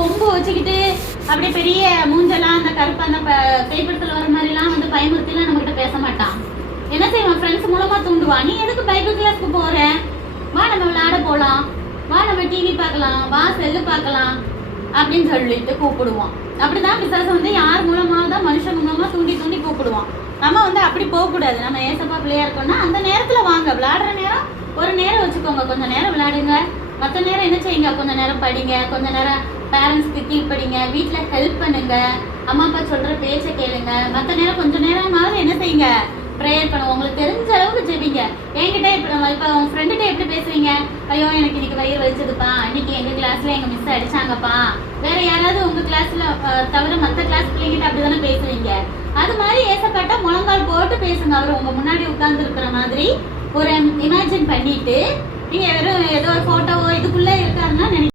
கொம்பு வச்சுக்கிட்டு அப்படியே பெரிய மூஞ்செல்லாம் அந்த கருப்பு அந்த பேய்படத்துல வர மாதிரிலாம் வந்து பயமுறுத்திலாம் நம்ம கிட்ட பேச மாட்டான். என்ன செய்வான்? ஃப்ரெண்ட்ஸ் மூலமா தூண்டுவான். நீ எதுக்கு பைபிள் கிளாஸ்க்கு போற? வா நம்ம விளையாட போலாம், வா நம்ம டிவி பார்க்கலாம், வா செல்லு பார்க்கலாம் அப்படின்னு சொல்லிட்டு கூப்பிடுவான். அப்படிதான் பிசாசு வந்து யார் மூலமா தான் மனுஷன் மூலமா தூண்டி தூண்டி கூப்பிடுவான். நம்ம வந்து அப்படி போகக்கூடாது. நம்ம ஏசப்பா பிள்ளையா இருக்கோம்னா அந்த நேரத்துல வாங்க, விளையாடுற நேரம் ஒரு நேரம் வச்சுக்கோங்க, கொஞ்ச நேரம் விளையாடுங்க, மற்ற நேரம் என்ன செய்யுங்க, கொஞ்ச நேரம் படிங்க, கொஞ்ச நேரம் பேரண்ட்ஸ்க்கு கீழ்படிங்க, வீட்டுல ஹெல்ப் பண்ணுங்க, அம்மா அப்பா சொல்ற பேச்சை கேளுங்க, மற்ற நேரம் கொஞ்ச நேரமாவது என்ன செய்யுங்க, ப்ரேயர் பண்ணுவோம். உங்களுக்கு தெரிஞ்ச அளவுக்கு ஜெபிங்க. என்கிட்ட இப்போ உங்க ஃப்ரெண்டுகிட்ட எப்படி பேசுவீங்க? ஐயோ எனக்கு இன்னைக்கு வயிறு வலிச்சதுப்பா, இன்னைக்கு எங்க கிளாஸ்ல எங்க மிஸ் அடிச்சாங்கப்பா. வேற யாராவது உங்க கிளாஸ்ல தவிர மற்ற கிளாஸ் பிள்ளைங்கிட்ட அப்படிதானே பேசுவீங்க. அது மாதிரி ஏசப்பட்ட முழங்கால் போட்டு பேசுங்க. அவர் உங்க முன்னாடி உட்கார்ந்து இருக்கிற மாதிரி ஒரு இமேஜின் பண்ணிட்டு, நீங்க வெறும் ஏதோ ஒரு போட்டோவோ இதுக்குள்ள இருக்காருன்னா